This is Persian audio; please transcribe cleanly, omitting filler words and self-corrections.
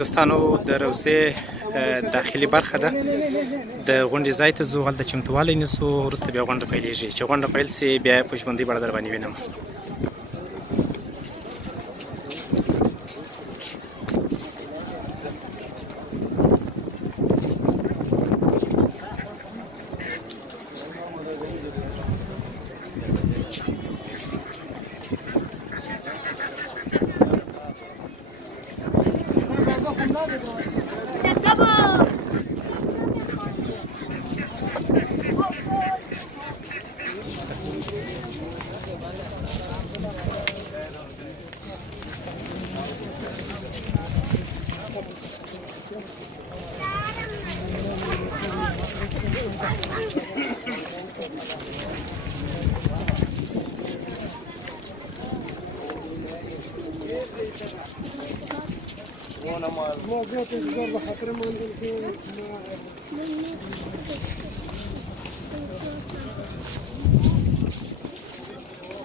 دوستانو د روسیې داخلي برخه ده د غونډې ځای ته ځو، هلته چمتووالی نیسو، وروسته بیا غونډه پیلېږي. چې غونډه پیل سي بیا په ژوندۍ بڼه در باندې وینم.